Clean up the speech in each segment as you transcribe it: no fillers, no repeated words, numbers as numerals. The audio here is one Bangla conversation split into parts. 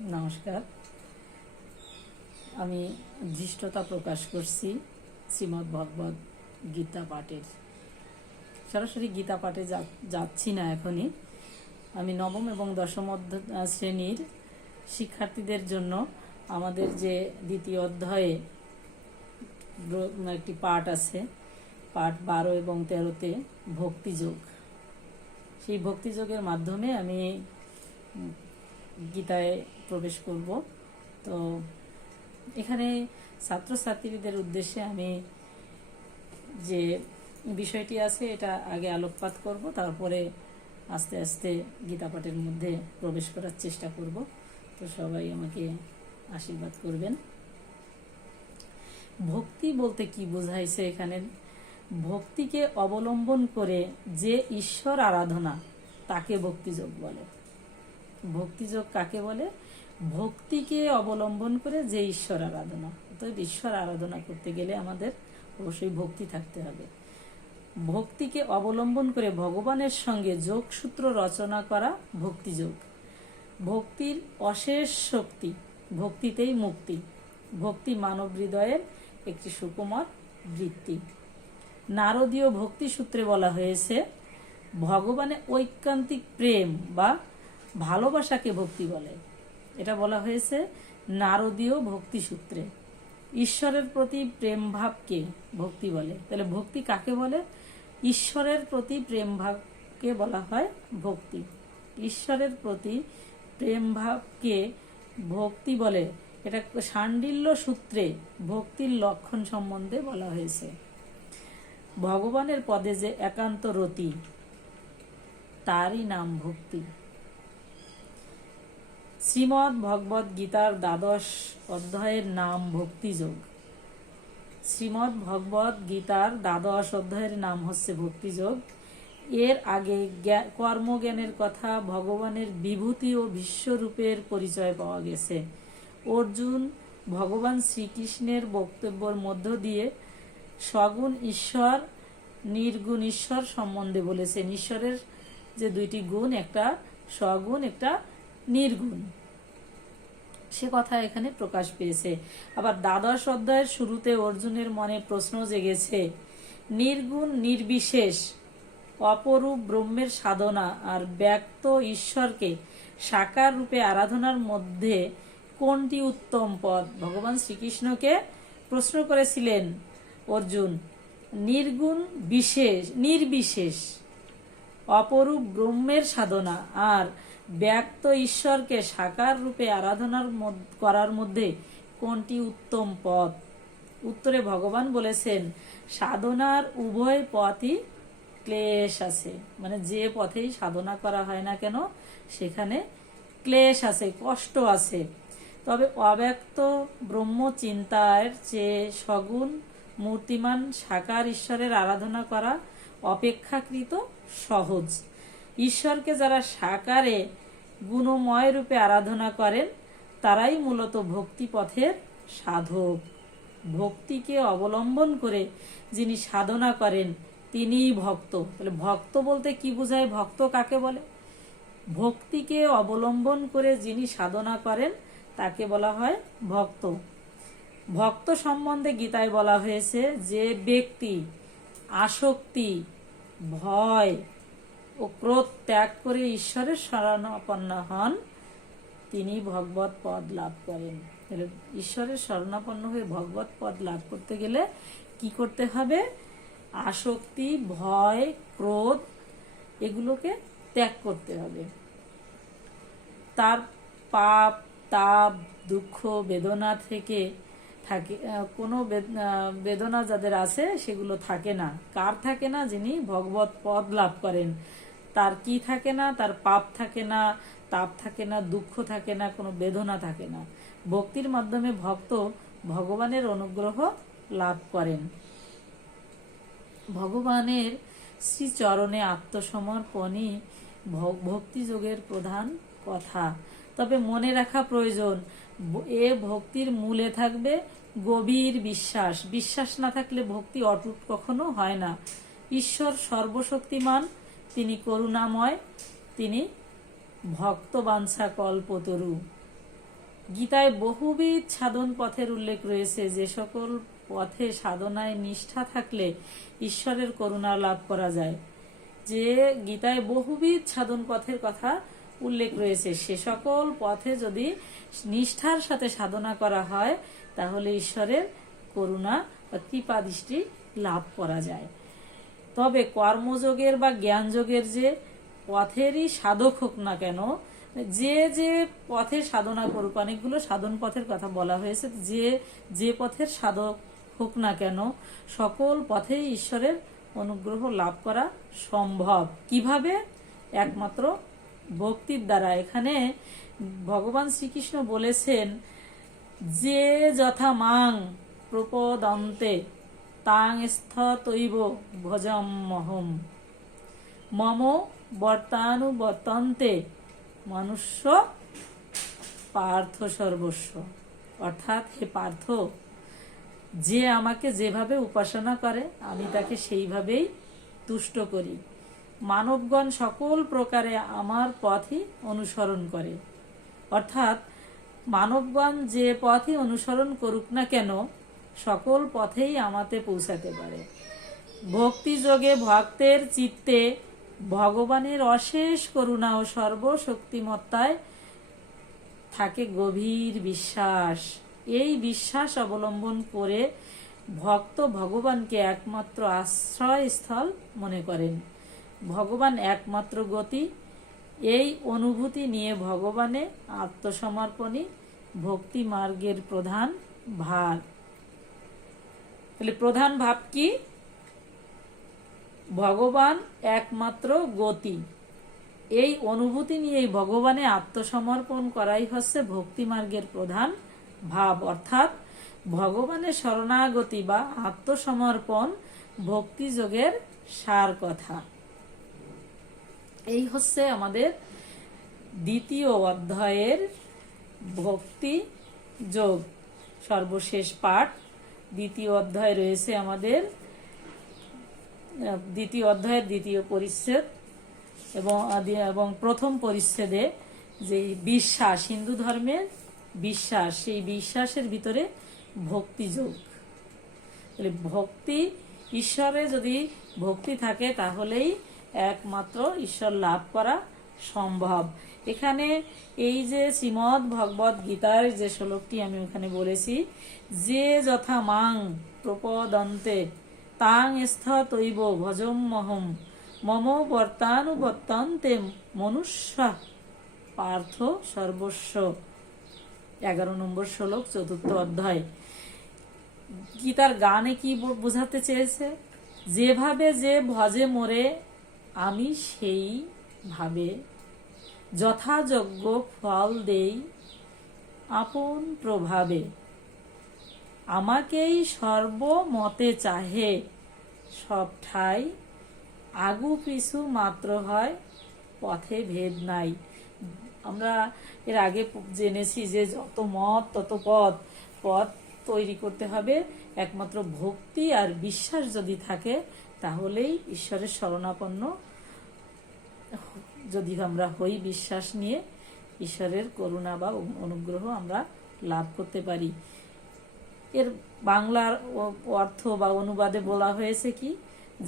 নমস্কার। আমি ধৃষ্টতা প্রকাশ করছি শ্রীমদ্ ভগবদ গীতা পাঠের। সরাসরি গীতা পাঠে যাচ্ছি না এখনই। আমি নবম এবং দশম শ্রেণীর শিক্ষার্থীদের জন্য আমাদের যে দ্বিতীয় অধ্যায়ে একটি পাঠ আছে, পাঠ 12 এবং 13-তে ভক্তিযোগ, সেই ভক্তিযোগের মাধ্যমে আমি গীতায় প্রবেশ করব। তো এখানে ছাত্রছাত্রীদের উদ্দেশ্যে আমি যে বিষয়টি আছে এটা আগে আলোকপাত করব, তারপরে আস্তে আস্তে গীতা পাঠের মধ্যে প্রবেশ করার চেষ্টা করব। তো সবাই আমাকে আশীর্বাদ করবেন। ভক্তি বলতে কি বোঝাইছে এখানে? ভক্তিকে অবলম্বন করে যে ঈশ্বর আরাধনা, তাকে ভক্তিযোগ বলে। ভক্তিযোগ কাকে বলে? ভক্তিকে অবলম্বন করে যে ঈশ্বর আরাধনা। অতএব ঈশ্বর আরাধনা করতে গেলে আমাদের অবশ্যই ভক্তি থাকতে হবে। ভক্তিকে অবলম্বন করে ভগবানের সঙ্গে যোগসূত্র রচনা করা ভক্তিযোগ। ভক্তির অশেষ শক্তি, ভক্তিতেই মুক্তি। ভক্তি মানব হৃদয়ের একটি সুকুমার বৃত্তি। নারদীয় ভক্তি সূত্রে বলা হয়েছে, ভগবানের ঐকান্তিক প্রেম বা ভালোবাসাকে ভক্তি বলে। এটা বলা হয়েছে নারদীয় ভক্তি সূত্রে। ঈশ্বরের প্রতি প্রেম ভাবকে ভক্তি বলে। তাহলে ভক্তি কাকে বলে? ঈশ্বরের প্রতি প্রেম ভাবকে বলা হয় ভক্তি। ঈশ্বরের প্রতি প্রেম ভাবকে ভক্তি বলে। এটা শাণ্ডিল্য সূত্রে ভক্তির লক্ষণ সম্বন্ধে বলা হয়েছে। ভগবানের পদে যে একান্ত রতি, তারই নাম ভক্তি। শ্রীমদ্ ভগবদ গীতার 12 অধ্যায়ের নাম ভক্তিযোগ। শ্রীমদ্ ভগবদ গীতার 12 অধ্যায়ের নাম হচ্ছে ভক্তিযোগ। এর আগে কর্মজ্ঞানের কথা, ভগবানের বিভূতি ও বিশ্বরূপের পরিচয় পাওয়া গেছে। অর্জুন ভগবান শ্রীকৃষ্ণের বক্তব্যের মধ্য দিয়ে সগুণ ঈশ্বর, নির্গুণ ঈশ্বর সম্বন্ধে বলেছেন। ঈশ্বরের যে দুইটি গুণ, একটা সগুণ, একটা নির্গুণ, সে কথা এখানে প্রকাশ পেয়েছে। আবার 12 অধ্যায়ের শুরুতে অর্জুনের মনে প্রশ্ন জেগেছে, নির্গুণ নির্বিশেষ অপরূপ ব্রহ্মের সাধনা আর ব্যক্ত ঈশ্বরকে সাকার রূপে আরাধনার মধ্যে কোনটি উত্তম পথ? ভগবান শ্রীকৃষ্ণকে প্রশ্ন করেছিলেন অর্জুন। নির্গুণ নির্বিশেষ অপরূপ ব্রহ্মের সাধনা আর ব্যক্ত ঈশ্বরকে সাকার রূপে আরাধনার করার মধ্যে কোনটি উত্তম পথ? উত্তরে ভগবান বলেছেন, সাধনার উভয় পথই ক্লেশ আছে। মানে যে পথেই সাধনা করা হয় না কেন, সেখানে ক্লেশ আছে, কষ্ট আছে। তবে অব্যক্ত ব্রহ্ম চিন্তার চেয়ে সগুণ মূর্তিমান সাকার ঈশ্বরের আরাধনা করা অপেক্ষাকৃত সহজ। ঈশ্বরকে যারা সাকারে গুণময় রূপে আরাধনা করেন, তারাই মূলত ভক্তি পথের সাধক। ভক্তিকে অবলম্বন করে যিনি সাধনা করেন, তিনিই ভক্ত। তাহলে ভক্ত বলতে কি বোঝায়? ভক্ত কাকে বলে? ভক্তিকে অবলম্বন করে যিনি সাধনা করেন, তাকে বলা হয় ভক্ত। ভক্ত সম্বন্ধে গীতায় বলা হয়েছে, যে ব্যক্তি আসক্তি, ভয় ও ক্রোধ ত্যাগ করে ঈশ্বরের শরণাপন্ন হন, তিনি ভগবত পদ লাভ করেন। ঈশ্বরের শরণাপন্ন হয়ে ভগবত পদ লাভ করতে গেলে কি করতে হবে? আসক্তি, ভয়, ক্রোধ এগুলোকে ত্যাগ করতে হবে। তার পাপ, তাপ, দুঃখ, বেদনা থেকে থাকে, কোনো বেদনা যাদের আছে সেগুলো থাকে না। কার থাকে না? যিনি ভগবত পদ লাভ করেন, তার কি থাকে না? তার পাপ থাকে না, তাপ থাকে না, দুঃখ থাকে না, কোনো বেদনা থাকে না। ভক্তির মাধ্যমে ভক্ত ভগবানের অনুগ্রহ লাভ করেন। ভগবানের শ্রীচরণে আত্মসমর্পণই ভক্তিযোগের প্রধান কথা। তবে মনে রাখা প্রয়োজন, এ ভক্তির মূলে থাকবে গভীর বিশ্বাস। বিশ্বাস না থাকলে ভক্তি অটুট কখনো হয় না। ঈশ্বর সর্বশক্তিমান, তিনি করুণাময়, তিনি ভক্তবাঞ্ছা কল্পতরু। গীতায় বহুবিধ সাধন পথের উল্লেখ রয়েছে, যে সকল পথে সাধনায় নিষ্ঠা থাকলে ঈশ্বরের করুণা লাভ করা যায়। যে গীতায় বহুবিধ সাধন পথের কথা উল্লেখ রয়েছে, সে সকল পথে যদি নিষ্ঠার সাথে সাধনা করা হয় তাহলে ঈশ্বরের করুণা বা কৃপা দৃষ্টি লাভ করা যায়। তবে কর্মযোগের বা জ্ঞানযোগের যে পথেরই সাধক হোক না কেন, যে যে পথে সাধনা করুক, অনেকগুলো সাধন পথের কথা বলা হয়েছে, যে যে পথের সাধক হোক না কেন সকল পথেই ঈশ্বরের অনুগ্রহ লাভ করা সম্ভব। কিভাবে? একমাত্র ভক্তির দ্বারা। এখানে ভগবান শ্রীকৃষ্ণ বলেছেন, যে যথা মাং প্রপদন্তে তাং স্থতৈব ভজমহম মম বর্তানুবর্তন্তে মনুষ্য পার্থ সর্বস্ব। অর্থাৎ, হে পার্থ, যে আমাকে যেভাবে উপাসনা করে আমি তাকে সেইভাবেই তুষ্ট করি। মানবগণ সকল প্রকারে আমার পথই অনুসরণ করে। অর্থাৎ, মানবগণ যে পথই অনুসরণ করুক না কেন সকল পথেই আমাতে পৌঁছাতে পারে। ভক্তিযোগে ভক্তের চিত্তে ভগবানের অশেষ করুণা ও সর্বশক্তিমত্তায় থাকে গভীর বিশ্বাস। এই বিশ্বাস অবলম্বন করে ভক্ত ভগবানকে একমাত্র আশ্রয়স্থল মনে করেন। ভগবান একমাত্র গতি। এই অনুভূতি নিয়ে ভগবানে আত্মসমর্পণই ভক্তি মার্গের প্রধান ভাব। তাহলে প্রধান ভাব কি? ভগবান একমাত্র গতি। এই অনুভূতি নিয়ে ভগবানে আত্মসমর্পণ করাই হচ্ছে ভক্তি মার্গের প্রধান ভাব। অর্থাৎ, ভগবানের শরণাগতি বা আত্মসমর্পণ ভক্তি যোগের সার কথা। এই হচ্ছে আমাদের দ্বিতীয় অধ্যায়ের ভক্তি যোগ সর্বশেষ পাঠ। দ্বিতীয় অধ্যায় রয়েছে আমাদের দ্বিতীয় অধ্যায়ের দ্বিতীয় পরিচ্ছেদ এবং প্রথম পরিচ্ছেদে যে বিশ্বাস, হিন্দু ধর্মের বিশ্বাস, সেই বিশ্বাসের ভিতরে ভক্তি যোগ। তাহলে ভক্তি, ঈশ্বরে যদি ভক্তি থাকে তাহলেই একমাত্র ঈশ্বর লাভ করা সম্ভব। এখানে এই যে শ্রীমদ্ ভগবদ গীতার যে শ্লোকটি আমি ওখানে বলেছি, যে যথা মাং প্রপদন্তে তাং স্থতৈব ভজমহম মম বর্তানুবর্তন্তে মনুষ্য পার্থ সর্বস্ব। 11 নম্বর শ্লোক, 4th অধ্যায়। গীতার গানে কি বোঝাতে চেয়েছে? যেভাবে যে ভজে মোরে আমি সেই ভাবে যথাযোগ্য ফল দেই আপন প্রভাবে। আমাকেই সর্বমতে চাহে সব ঠাই আগু পিছু মাত্র হয় পথে ভেদ নাই। আমরা এর আগে জেনেছি যে যত মত তত পথ তৈরি করতে হবে। একমাত্র ভক্তি আর বিশ্বাস যদি থাকে তাহলেই ঈশ্বরের শরণাপন্ন যদি আমরা হই, বিশ্বাস নিয়ে ঈশ্বরের করুণা বা অনুগ্রহ আমরা লাভ করতে পারি। এর বাংলার অর্থ বা অনুবাদে বলা হয়েছে কি,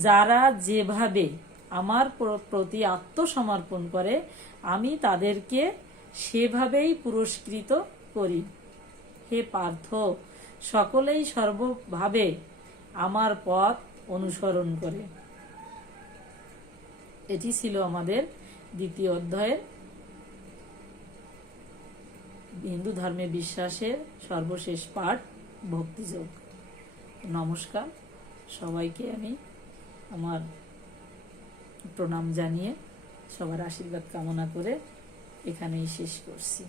যারা যেভাবে আমার প্রতি আত্মসমর্পণ করে আমি তাদেরকে সেভাবেই পুরস্কৃত করি। হে পার্থ, সকলেই সর্বভাবে আমার পথ অনুসরণ করে। এটি ছিল আমাদের দ্বিতীয় অধ্যায়ের হিন্দু ধর্মে বিশ্বাসের সর্বশেষ পাঠ, ভক্তিযোগ। নমস্কার, সবাইকে আমি আমার প্রণাম জানিয়ে সবার আশীর্বাদ কামনা করে এখানেই শেষ করছি।